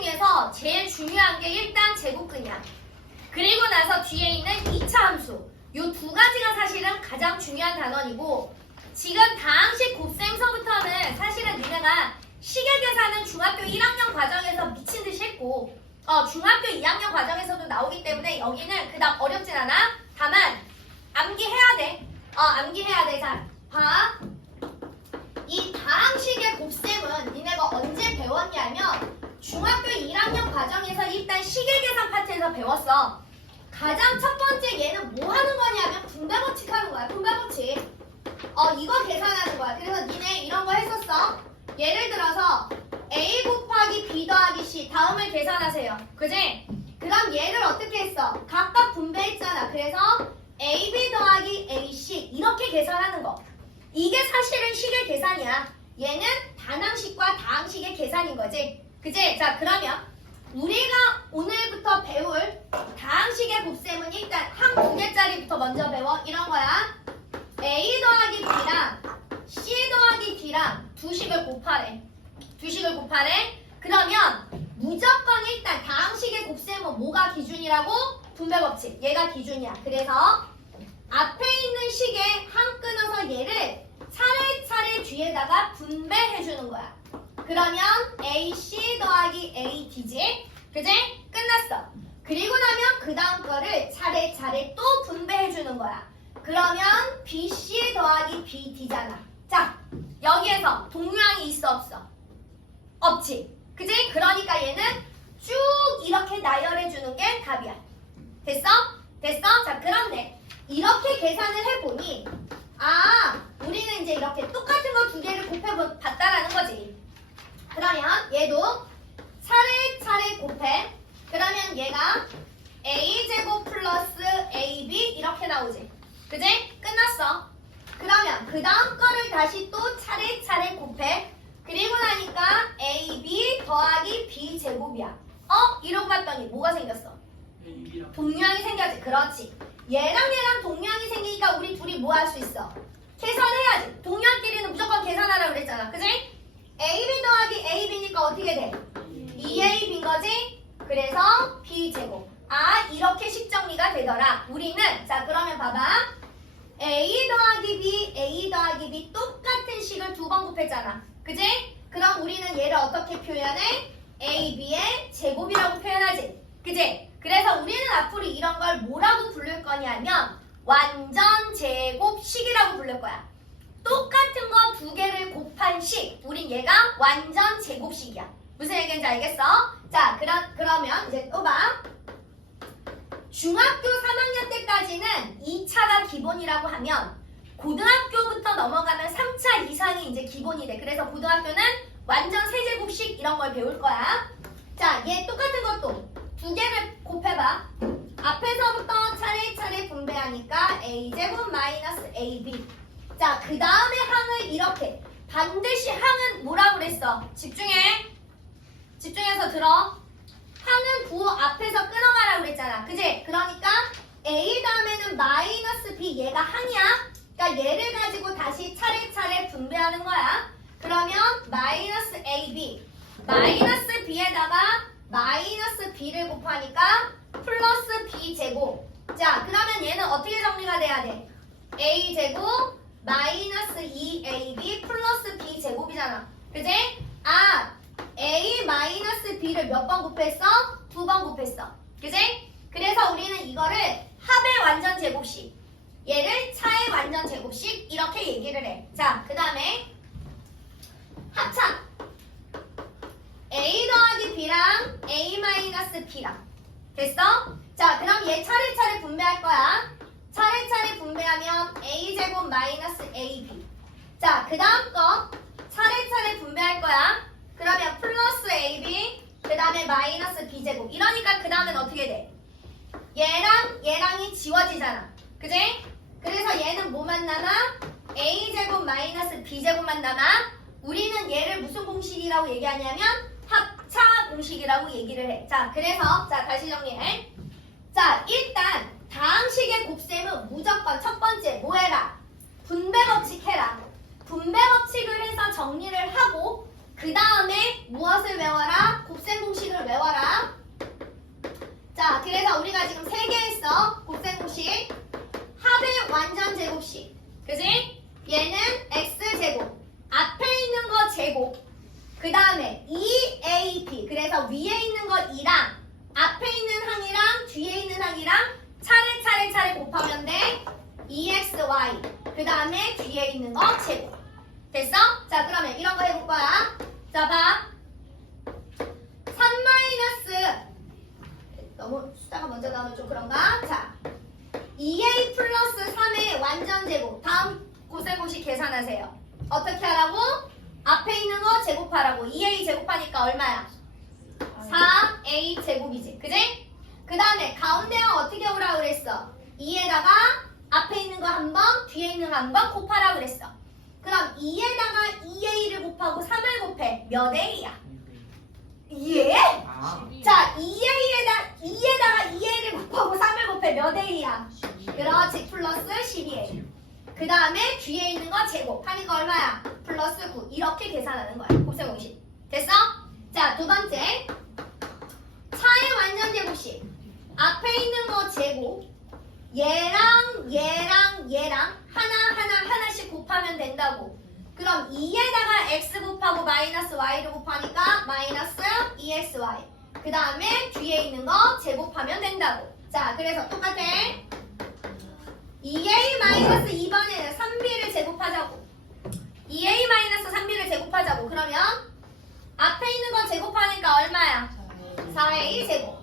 중에서 제일 중요한 게 일단 제곱근이야. 그리고 나서 뒤에 있는 2차 함수. 요 두 가지가 사실은 가장 중요한 단원이고, 지금 다항식 곱셈서부터는 사실은 니네가 시계 계산은 중학교 1학년 과정에서 미친 듯이 했고, 중학교 2학년 과정에서도 나오기 때문에 여기는 그닥 어렵진 않아. 다만 암기해야 돼. 암기해야 돼. 자, 봐. 이 다항식의 곱셈은 니네가 언제 배웠냐면 중학교 1학년 과정에서 일단 시계 계산 파트에서 배웠어. 가장 첫 번째 얘는 뭐 하는 거냐면 분배 법칙 하는 거야. 분배 법칙. 이거 계산하는 거야. 그래서 니네 이런 거 했었어. 예를 들어서 A 곱하기 B 더하기 C 다음을 계산하세요. 그지? 그럼 얘를 어떻게 했어? 각각 분배했잖아. 그래서 AB 더하기 AC 이렇게 계산하는 거. 이게 사실은 식의 계산이야. 얘는 단항식과 다항식의 계산인 거지. 그지? 자, 그러면 우리가 오늘부터 배울 다항식의 곱셈은 일단 항 두 개짜리부터 먼저 배워. 이런 거야. A 더하기 B랑 C 더하기 D랑 두 식을 곱하래. 두 식을 곱하래. 그러면 무조건 일단 다항식의 곱셈은 뭐가 기준이라고? 분배법칙. 얘가 기준이야. 그래서 앞에 있는 식에 항 끊어서 얘를 차례차례 뒤에다가 분배해주는 거야. 그러면 AC 더하기 AD지? 그지? 끝났어. 그리고 나면 그 다음 거를 차례차례 또 분배해주는 거야. 그러면 BC 더하기 BD잖아. 자, 여기에서 동류항이 있어 없어? 없지. 그지? 그러니까 얘는 쭉 이렇게 나열해주는 게 답이야. 됐어? 됐어? 자, 그런데 이렇게 계산을 해보니 우리는 이제 이렇게 똑같은 거 두 개를 곱해봤다라는 거지. 그러면 얘도 차례차례 곱해. 그러면 얘가 A제곱 플러스 AB 이렇게 나오지. 그지? 끝났어. 그러면 그 다음 거를 다시 또 차례차례 곱해. 그리고 나니까 AB 더하기 B제곱이야. 이러고 봤더니 뭐가 생겼어? 동류항이 생겼지. 그렇지. 얘랑 동류항이 생기니까 우리 둘이 뭐 할 수 있어? 계산해야지. 동류항끼리는 무조건 계산하라고 그랬잖아. 그지? AB 더하기 AB니까 어떻게 돼? 2AB인 거지? 그래서 B제곱. 이렇게 식 정리가 되더라. 우리는 자 그러면 봐봐. A 더하기 B, A 더하기 B 똑같은 식을 두 번 곱했잖아. 그지? 그럼 우리는 얘를 어떻게 표현해? AB의 제곱이라고 표현하지. 그지? 그래서 우리는 앞으로 이런 걸 뭐라고 부를 거냐면 완전 제곱식이라고 부를 거야. 똑같은 거 두 개를 곱한 식. 우린 얘가 완전 제곱식이야. 무슨 얘기인지 알겠어? 자, 그러면 이제 또 봐. 중학교 3학년 때까지는 2차가 기본이라고 하면 고등학교부터 넘어가면 3차 이상이 이제 기본이 돼. 그래서 고등학교는 완전 세제곱식 이런 걸 배울 거야. 자, 얘 똑같은 것도 두 개를 곱해봐. 앞에서부터 차례차례 분배하니까 A제곱 마이너스 AB. 자, 그 다음에 항을 이렇게. 반드시 항은 뭐라고 그랬어? 집중해. 집중해서 들어. 항은 부호 앞에서 끊어가라고 그랬잖아. 그지? 그러니까 A 다음에는 마이너스 B 얘가 항이야. 그러니까 얘를 가지고 다시 차례차례 분배하는 거야. 그러면 마이너스 AB. 마이너스 B에다가 마이너스 B를 곱하니까 플러스 B제곱. 자, 그러면 얘는 어떻게 정리가 돼야 돼? A제곱 마이너스 2AB 플러스 B제곱이잖아. 그지? A 마이너스 B를 몇 번 곱했어? 두 번 곱했어. 그지? 그래서 우리는 이거를 합의 완전 제곱식, 얘를 차의 완전 제곱식 이렇게 얘기를 해. 자, 그 다음에 합차. A 더하기 B랑 A 마이너스 B랑 됐어? 자, 그럼 얘 차례차례 분배할 거야. 차례차례 분배하면 A제곱 마이너스 AB. 자, 그 다음 거 차례차례 분배할 거야. 그러면 플러스 AB 그 다음에 마이너스 B제곱. 이러니까 그 다음엔 어떻게 돼? 얘랑이 지워지잖아. 그지? 그래서 얘는 뭐만 남아? A제곱 마이너스 B제곱만 남아. 우리는 얘를 무슨 공식이라고 얘기하냐면 합차 공식이라고 얘기를 해. 자, 그래서 자 다시 정리해. 자, 일단 다항식의 곱셈은 무조건 첫 번째 뭐 해라? 분배법칙 해라. 분배법칙을 해서 정리를 하고 그 다음에 무엇을 외워라? 곱셈 공식을 외워라. 자, 그래서 우리가 지금 3개 했어. 곱셈 공식. 합의 완전 제곱식. 그지? 얘는 x제곱. 앞에 있는 거 제곱. 그 다음에 2ab. 그래서 위에 있는 거 2랑 앞에 있는 항이랑 뒤에 있는 항이랑 차례 곱하면 돼. 2xy. 그 다음에 뒤에 있는 거 제곱. 됐어? 자, 그러면 이런 거 해볼 거야. 자, 봐. 3 마이너스, 너무 숫자가 먼저 나오면 좀 그런가? 자, 2a 플러스 3의 완전 제곱. 다음 곱셈공식 계산하세요. 어떻게 하라고? 앞에 있는 거 제곱하라고. 2a 제곱하니까 얼마야? 4a 제곱이지. 그지? 그 다음에 가운데랑 어떻게 오라고 그랬어? 2에다가 앞에 있는 거 한 번, 뒤에 있는 거 한 번 곱하라고 그랬어. 그럼 2에다가 2a를 곱하고 3을 곱해. 몇 a야? 2에? 자, 2에다가 2a를 곱하고 3을 곱해. 몇 a야? 그렇지. 플러스 12a. 그 다음에 뒤에 있는 거 제곱. 하니까 얼마야? 플러스 9. 이렇게 계산하는 거야. 곱셈 공식. 됐어? 자, 두 번째. 차의 완전 제곱식. 앞에 있는 거 제곱. 얘랑 하나씩 곱하면 된다고. 그럼 2에다가 x 곱하고 마이너스 y를 곱하니까 마이너스 2xy. 그 다음에 뒤에 있는 거 제곱하면 된다고. 자, 그래서 똑같아. 2a 마이너스 2번에는 3b를 제곱하자고. 2a 마이너스 3b를 제곱하자고. 그러면 앞에 있는 거 제곱하니까 얼마야? 4a 제곱.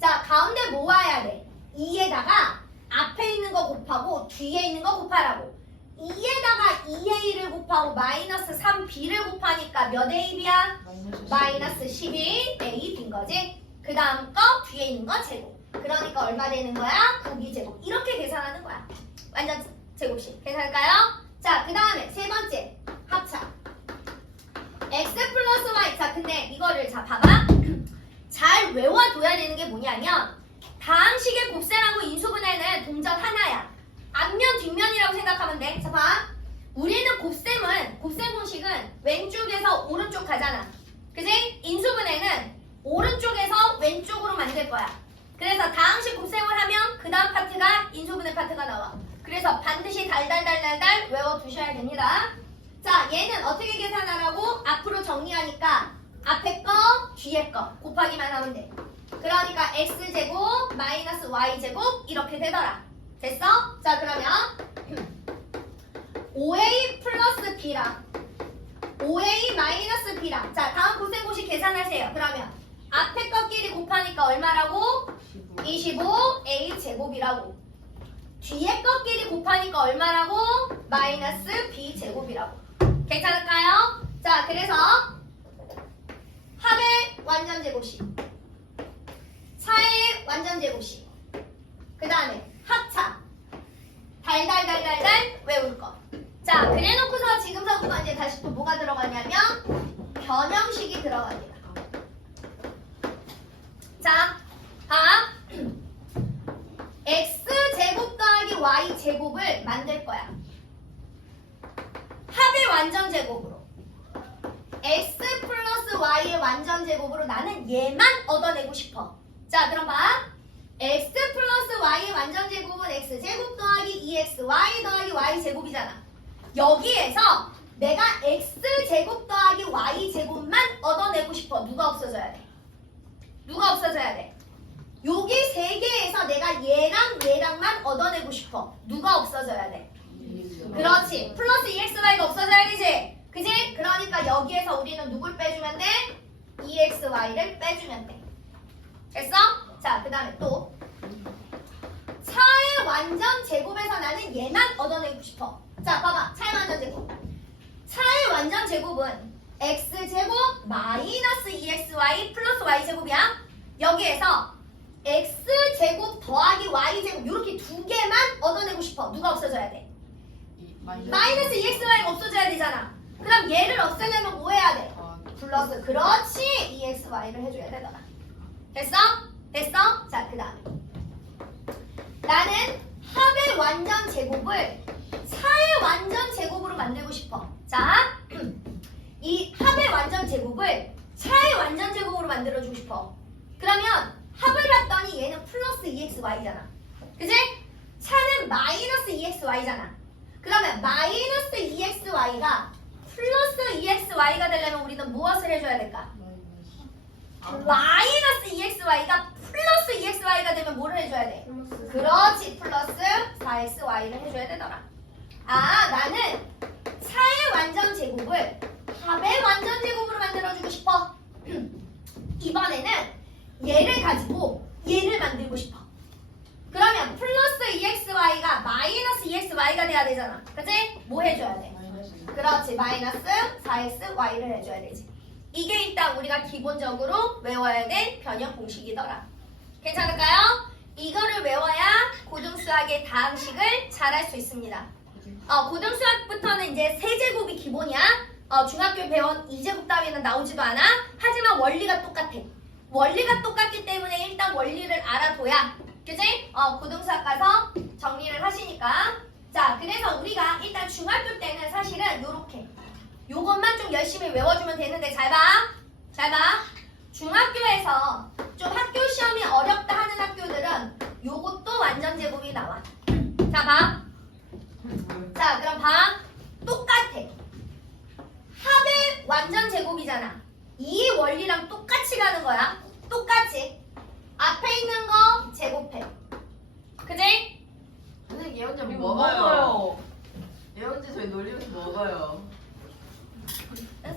자, 가운데 모아야 돼. 2에다가 앞에 있는 거 곱하고 뒤에 있는 거 곱하라고. 2에다가 2a를 곱하고 마이너스 3b를 곱하니까 몇 ab야? 마이너스 12ab인 거지. 그 다음 거 뒤에 있는 거 제곱. 그러니까 얼마 되는 거야? 9b제곱. 이렇게 계산하는 거야. 완전 제곱식. 괜찮을까요? 자, 그 다음에 세 번째 합차. x 플러스 y. 자, 근데 이거를 자 봐봐. 잘 외워둬야 되는 게 뭐냐면 다항식의 곱셈하고 인수분해는 동전 하나야. 앞면 뒷면이라고 생각하면 돼. 자, 봐. 우리는 곱셈 공식은 왼쪽에서 오른쪽 가잖아. 그지? 인수분해는 오른쪽에서 왼쪽으로 만들 거야. 그래서 다항식 곱셈을 하면 그 다음 파트가 인수분해 파트가 나와. 그래서 반드시 달달달달달 외워두셔야 됩니다. 자, 얘는 어떻게 계산하라고? 앞으로 정리하니까 앞에 거, 뒤에 거 곱하기만 하면 돼. 그러니까 x제곱 마이너스 y제곱 이렇게 되더라. 됐어? 자, 그러면 5a 플러스 b랑 5a 마이너스 b랑 자, 다음 곱셈공식 계산하세요. 그러면 앞에 것끼리 곱하니까 얼마라고? 25a 제곱이라고. 뒤에 것끼리 곱하니까 얼마라고? 마이너스 b 제곱이라고. 괜찮을까요? 자, 그래서 합의 완전 제곱식, 차의 완전 제곱식, 그 다음에 합차, 달달달달달 외울 거. 자, 그래놓고서 지금서부터 이제 다시 또 뭐가 들어가냐면 변형식이 들어갑니다. 자, 봐. x제곱 더하기 y제곱을 만들 거야. 합의 완전 제곱으로. x 플러스 y의 완전 제곱으로 나는 얘만 얻어내고 싶어. 자, 그럼 봐. x 플러스 y의 완전 제곱은 x제곱 더하기 2xy 더하기 y제곱이잖아. 여기에서 내가 x제곱 더하기 y제곱만 얻어내고 싶어. 누가 없어져야 돼? 누가 없어져야 돼? 여기 세 개에서 내가 얘랑만 얻어내고 싶어. 누가 없어져야 돼? 그렇지. 플러스 2xy가 없어져야 되지. 그지? 그러니까 여기에서 우리는 누굴 빼주면 돼? 2xy를 빼주면 돼. 됐어? 자, 그 다음에 또 차의 완전 제곱에서 나는 얘만 얻어내고 싶어. 자, 봐봐. 차의 완전 제곱. 차의 완전 제곱은 x제곱 마이너스 2xy 플러스 y제곱이야. 여기에서 x제곱 더하기 y제곱 이렇게 두 개만 얻어내고 싶어. 누가 없어져야 돼? 마이너스 2xy가 없어져야 되잖아. 그럼 얘를 없애려면 뭐 해야 돼? 플러스. 그렇지. 2xy를 해줘야 되잖아. 됐어? 됐어? 자, 그 다음에 나는 합의 완전 제곱을 차의 완전 제곱으로 만들고 싶어. 자, 이 합의 완전 제곱 만들어주고 싶어. 그러면 합을 봤더니 얘는 플러스 2xy잖아. 그지? 차는 마이너스 2xy잖아. 그러면 마이너스 2xy가 플러스 2xy가 되려면 우리는 무엇을 해줘야 될까? 마이너스 2xy가 플러스 2xy가 되면 뭐를 해줘야 돼? 그렇지, 플러스 4xy를 해줘야 되더라. 아, 나는 차의 완전 제곱을 합의 완전 제곱으로 만들어주고 싶어. 이번에는 얘를 가지고 얘를 만들고 싶어. 그러면 플러스 2xy가 마이너스 2xy가 돼야 되잖아. 그치? 뭐 해줘야 돼? 그렇지, 마이너스 4xy를 해줘야 되지. 이게 일단 우리가 기본적으로 외워야 될 변형 공식이더라. 괜찮을까요? 이거를 외워야 고등수학의 다항식을 잘할 수 있습니다. 고등수학부터는 이제 세제곱이 기본이야. 중학교 배운 2제곱 따위는 나오지도 않아. 하지만 원리가 똑같아. 원리가 똑같기 때문에 일단 원리를 알아둬야, 그지? 고등수학 가서 정리를 하시니까. 자, 그래서 우리가 일단 중학교 때는 사실은 요렇게 요것만 좀 열심히 외워주면 되는데, 잘 봐. 잘 봐. 중학교에서 좀 학교 시험이 어렵다 하는 학교들은 요것도 완전 제곱이 나와. 자, 봐. 자, 그럼 봐. 똑같아. 합의 완전 제곱이잖아. 이 원리랑 똑같이 가는 거야. 똑같이. 앞에 있는 거 제곱해. 그지? 선생님 얘 혼자 우리 먹어요. 얘 혼자 저희 놀리면서 먹어요.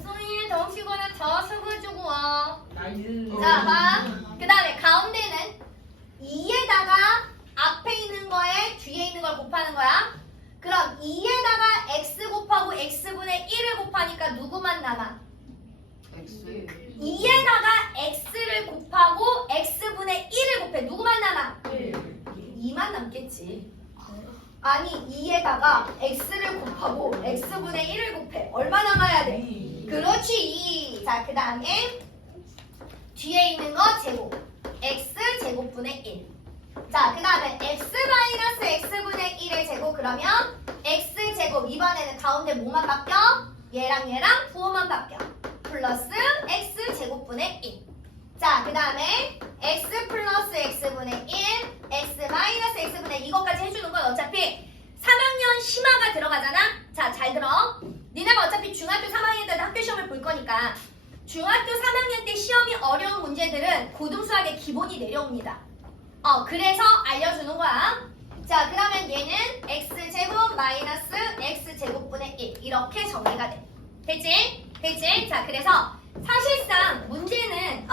소희 덩치고는 더 쓰고주고 와. 나이스. 자, 봐. 그 다음에 가운데는 2에다가 앞에 있는 거에 뒤에 있는 걸 곱하는 거야. 그럼 2에다가 x 곱하고 x분의 1을 곱하니까 누구만 남아? X. 2에다가 x를 곱하고 x분의 1을 곱해. 누구만 남아? 2만 남겠지. 아니, 2에다가 x를 곱하고 x분의 1을 곱해. 얼마 남아야 돼? 그렇지, 2. 자, 그 다음에 뒤에 있는 거 제곱. x 제곱분의 1. 자, 그 다음에 x 마이너스 x분의 1의 제곱. 그러면 x 제곱. 이번에는 가운데 뭐만 바뀌어? 얘랑 얘랑 부호만 바뀌어. 플러스 x 제곱분의 1. 자, 그 다음에 x 플러스 x분의 1, x 마이너스 x분의 2. 이것까지 해주는 건 어차피 3학년 심화가 들어가잖아. 자, 잘 들어. 니네가 어차피 중학교 3학년 때 학교 시험을 볼 거니까 중학교 3학년 때 시험이 어려운 문제들은 고등수학의 기본이 내려옵니다. 그래서 알려주는 거야. 자, 그러면 얘는 x제곱 마이너스 x제곱분의 1 이렇게 정리가 돼. 됐지? 됐지? 자, 그래서 사실상 문제는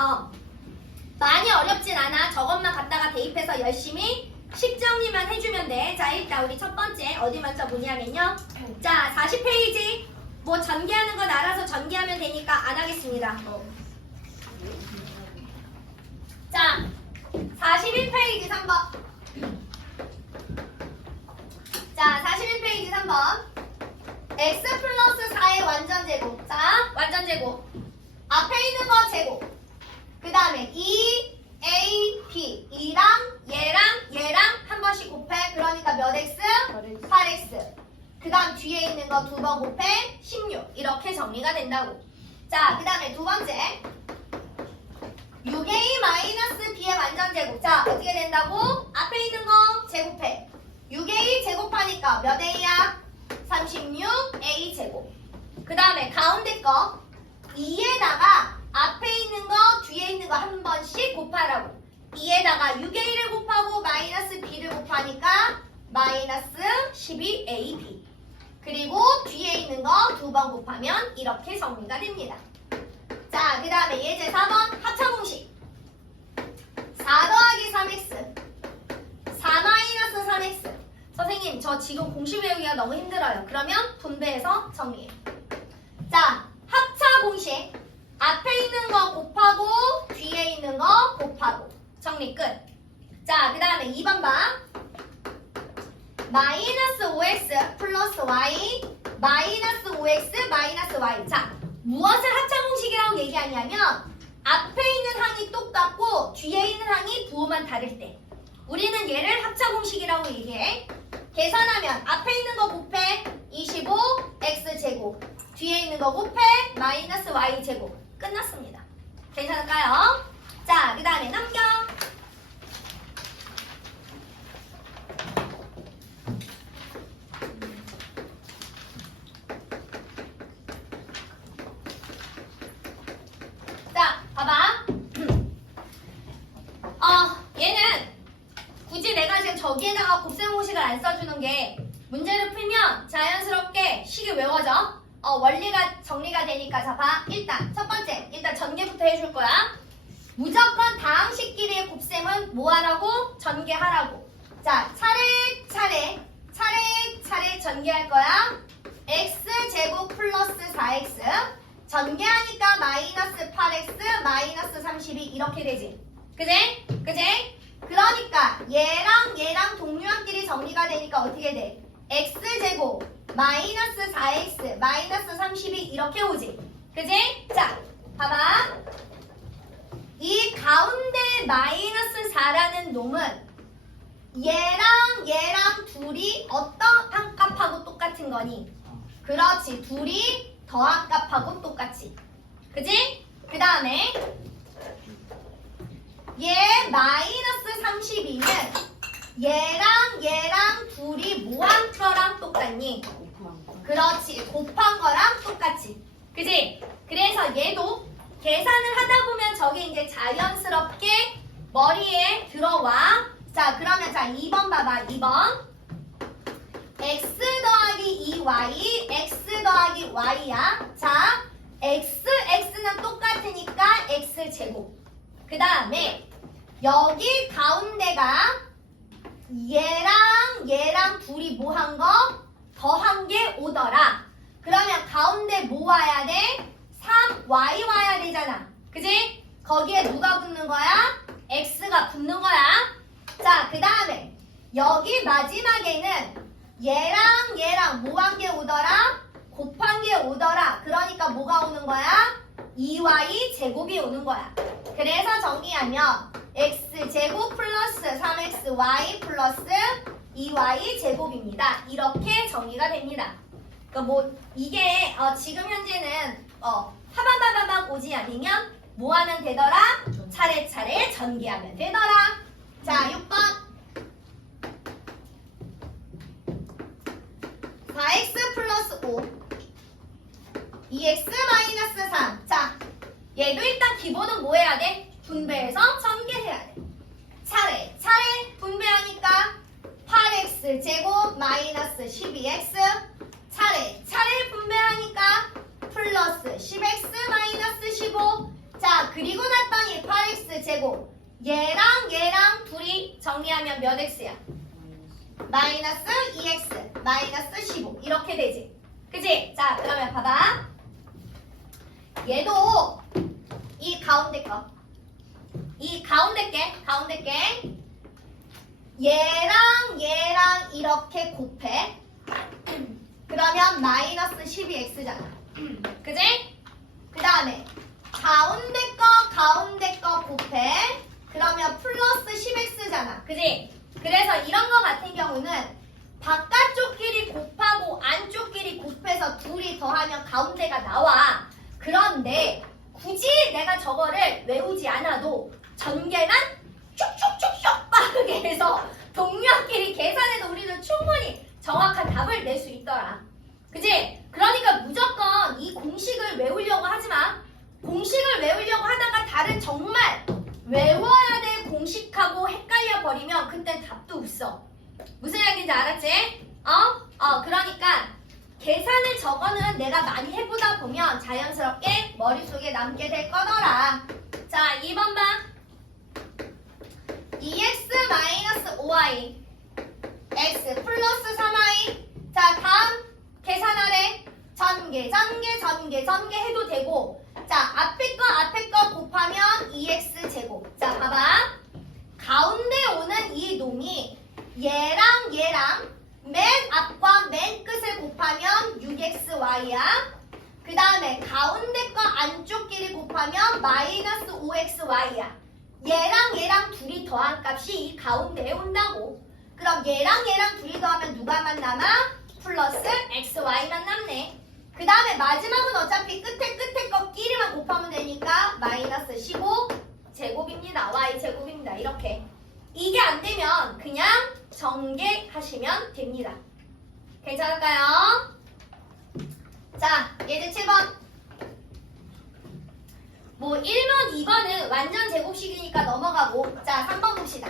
많이 어렵진 않아. 저것만 갖다가 대입해서 열심히 식정리만 해주면 돼. 자, 일단 우리 첫 번째 어디만 써보냐면요. 자, 40페이지 뭐 전개하는 건 알아서 전개하면 되니까 안 하겠습니다. 자, 41페이지 3번. 자, 41페이지 3번. x 플러스 4의 완전 제곱. 자, 완전 제곱. 앞에 있는 거 제곱. 그 다음에 2ab. 이랑 얘랑 한 번씩 곱해. 그러니까 몇 x? 8x. 그 다음 뒤에 있는 거 두 번 곱해. 16. 이렇게 정리가 된다고. 자, 그 다음에 두 번째. 6a 마이너스 b의 완전 제곱. 자, 어떻게 된다고? 앞에 있는 거 제곱해. 6a 제곱하니까 몇 a야? 36a 제곱. 그 다음에 가운데 거 2에다가 앞에 있는 거 뒤에 있는 거 한 번씩 곱하라고. 2에다가 6a를 곱하고 마이너스 b를 곱하니까 마이너스 12ab. 그리고 뒤에 있는 거 두 번 곱하면 이렇게 정리가 됩니다. 자, 그 다음에 예제 4번 합차공식. 4 더하기 3x 4 마이너스 3x. 선생님, 저 지금 공식 외우기가 너무 힘들어요. 그러면 분배해서 정리해. 자, 합차 공식. 앞에 있는 거 곱하고 뒤에 있는 거 곱하고. 정리 끝. 자, 그 다음에 2번 봐. 마이너스 5x 플러스 y 마이너스 5x 마이너스 y. 자, 무엇을 합차 공식이라고 얘기하냐면 앞에 있는 항이 똑같고 뒤에 있는 항이 부호만 다를 때 우리는 얘를 합차 공식이라고 얘기해. 계산하면 앞에 있는 거 곱해 25 x 제곱, 뒤에 있는 거 곱해 마이너스 y 제곱. 끝났습니다. 괜찮을까요? 자, 그 다음에 넘겨. 자, 봐봐. 얘는 굳이 내가 지금 저기에다가 곱셈공식을 안 써주는 게 문제를 풀면 자연스럽게 식이 외워져. 원리가 정리가 되니까. 자, 봐. 일단 첫 번째, 일단 전개부터 해줄 거야. 무조건 다항식끼리의 곱셈은 뭐 하라고? 전개하라고. 자, 차례차례 전개할 거야. x제곱 플러스 4x 전개하니까 마이너스 8x 마이너스 32 이렇게 되지. 그지? 그지? 그러니까 얘랑 동류항끼리 정리가 되니까 어떻게 돼? x제곱 마이너스 4x 마이너스 32 이렇게 오지. 그지? 자, 봐봐. 이 가운데 마이너스 4라는 놈은 얘랑 둘이 어떤 한 값하고 똑같은 거니? 그렇지. 둘이 더한 값하고 똑같이. 그지? 그 다음에 얘 마이너스 32는 얘랑 둘이 뭐 한 거랑 똑같니? 그렇지. 곱한 거랑 똑같이. 그지? 그래서 얘도 계산을 하다 보면 저게 이제 자연스럽게 머리에 들어와. 자, 그러면 자 2번 봐봐. 2번 x 더하기 2y x 더하기 y야. 자, x는 똑같으니까 x제곱. 그 다음에 여기 가운데가 얘랑 둘이 뭐 한 거? 더한 게 오더라. 그러면 가운데 뭐 와야 돼? 3y 와야 되잖아. 그지? 거기에 누가 붙는 거야? x가 붙는 거야. 자, 그 다음에 여기 마지막에는 얘랑 뭐 한 게 오더라? 곱한 게 오더라. 그러니까 뭐가 오는 거야? 2y 제곱이 오는 거야. 그래서 정리하면 x제곱 플러스 3xy 플러스 2y 제곱입니다. 이렇게 정리가 됩니다. 그러니까 뭐 이게 지금 현재는 하바바바박 오지 않으면 뭐 하면 되더라? 차례차례 전개하면 되더라. 자, 6번 4x 플러스 5 2x 마이너스 3. 자, 얘도 일단 기본은 뭐 해야 돼? 분배해서 전개해야 돼. 차례 분배하니까 8x 제곱 마이너스 12x 차례 분배하니까 플러스 10x 마이너스 15. 자, 그리고 났더니 8x 제곱 얘랑 둘이 정리하면 몇 x야? 마이너스 2x 마이너스 15 이렇게 되지. 그치? 자, 그러면 봐봐. 얘도 이 가운데 거, 이 가운데 게 얘랑 이렇게 곱해. 그러면 마이너스 12x잖아. 그지? 그 다음에 가운데 거 곱해. 그러면 플러스 10x잖아. 그지? 그래서 이런 거 같은 경우는 바깥쪽끼리 곱하고 안쪽끼리 곱해서 둘이 더하면 가운데가 나와. 그런데 굳이 내가 저거를 외우지 않아도 전개만 슉슉슉슉 빠르게 해서 동료끼리 계산해도 우리는 충분히 정확한 답을 낼 수 있더라. 그지? 그러니까 무조건 이 공식을 외우려고 하지 마. 공식을 외우려고 하다가 다른 정말 외워야 될 공식하고 헷갈려 버리면 그땐 답도 없어. 무슨 이야기인지 알았지? 그러니까 계산을 저거는 내가 많이 해보다 보면 자연스럽게 머릿속에 남게 될 거더라. 자, 2번 봐. 2x-5y x 플러스 3y. 자, 다음 계산하래. 전개 해도 되고. 자, 앞에 거 곱하면 2x 제곱. 자, 봐봐. 가운데 오는 이 놈이 얘랑 맨 앞과 맨 끝을 곱하면 6xy야. 그 다음에 가운데 거 안쪽끼리 곱하면 마이너스 5xy야. 얘랑 둘이 더한 값이 이 가운데에 온다고. 그럼 얘랑 둘이 더하면 누가만 남아? 플러스 xy만 남네. 그 다음에 마지막은 어차피 끝에 거끼리만 곱하면 되니까 마이너스 15 제곱입니다. y 제곱입니다. 이렇게. 이게 안 되면 그냥 전개하시면 됩니다. 괜찮을까요? 자, 얘들 7번. 뭐 1번, 2번은 완전 제곱식이니까 넘어가고, 자 3번 봅시다.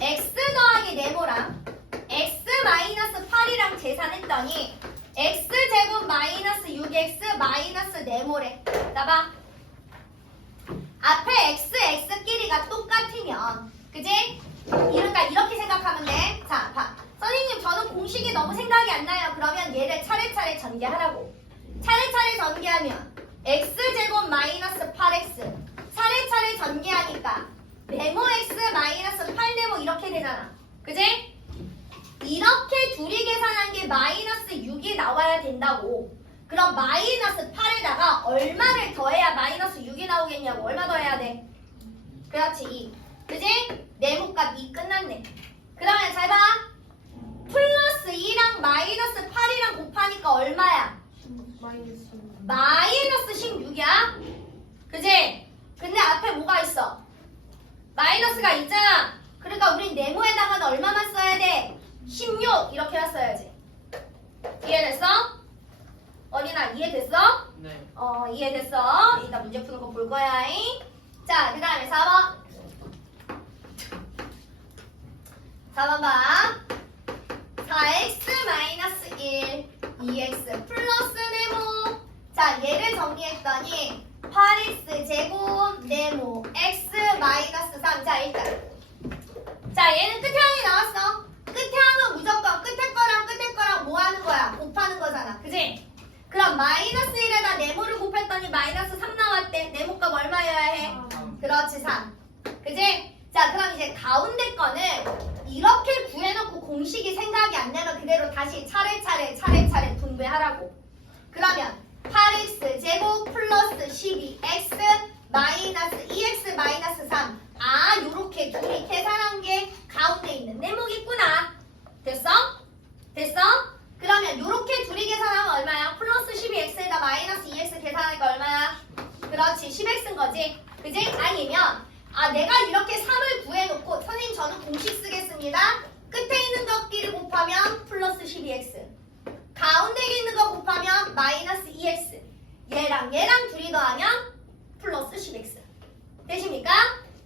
x 더하기 네모랑 x 마이너스 8이랑 계산했더니 x제곱 마이너스 6x 마이너스 네모래. 나봐. 앞에 x끼리가 똑같으면, 그지? 그러니까 이렇게 생각하면 돼. 자, 봐. 선생님, 저는 공식이 너무 생각이 안 나요. 그러면 얘를 차례차례 전개하라고. 차례차례 전개하면 x제곱 마이너스 8x 차례차례 전개하니까 네모 x 마이너스 8네모 이렇게 되잖아. 그지? 이렇게 둘이 계산한 게 마이너스 6이 나와야 된다고. 그럼 마이너스 8에다가 얼마를 더해야 마이너스 6이 나오겠냐고. 얼마 더해야 돼? 그렇지, 2. 그지? 네모값 2 끝났네. 그러면 잘 봐. 플러스 2랑 마이너스 8이랑 곱하니까 얼마야? 마이너스 16이야. 그지? 근데 앞에 뭐가 있어? 마이너스가 있잖아. 그러니까 우린 네모에다가는 얼마만 써야 돼? 16 이렇게만 써야지. 이해됐어? 어린아 이해됐어? 네. 이해됐어. 이따 문제 푸는 거 볼 거야. 자, 그 다음에 4번. 4번 봐. 4x 마이너스 1, 2x 플러스 네모. 자, 얘를 정리했더니 8x 제곱 네모 x 마이너스 3. 자, 일단. 자, 얘는 끝에 항이 나왔어. 끝에 항은 무조건 끝에 거랑 뭐 하는 거야? 곱하는 거잖아. 그지? 그럼 마이너스 1에다 네모를 곱했더니 마이너스 3 나왔대. 네모값 얼마여야 해? 그렇지, 3. 그지? 자, 그럼 이제 가운데 거는 이렇게 구해놓고 공식이 생각이 안 나면 그대로 다시 차례차례 분배하라고. 그러면 8x 제곱 플러스 12x 마이너스 2x 마이너스 3. 아, 요렇게 둘이 계산한 게 가운데 있는 네모겠구나. 됐어? 됐어? 그러면 요렇게 둘이 계산하면 얼마야? 플러스 12x에다 마이너스 2x 계산하니까 얼마야? 그렇지, 10x인 거지. 그지? 아니면 내가 이렇게 3을 구해놓고 선생님 저는 공식 쓰겠습니다. 끝에 있는 것끼리 곱하면 플러스 12x, 가운데 있는 거 곱하면 마이너스 2x, 얘랑 둘이 더하면 플러스 10x. 되십니까?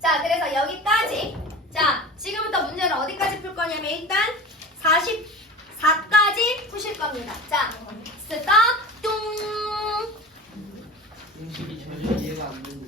자, 그래서 여기까지. 자, 지금부터 문제를 어디까지 풀 거냐면 일단 44까지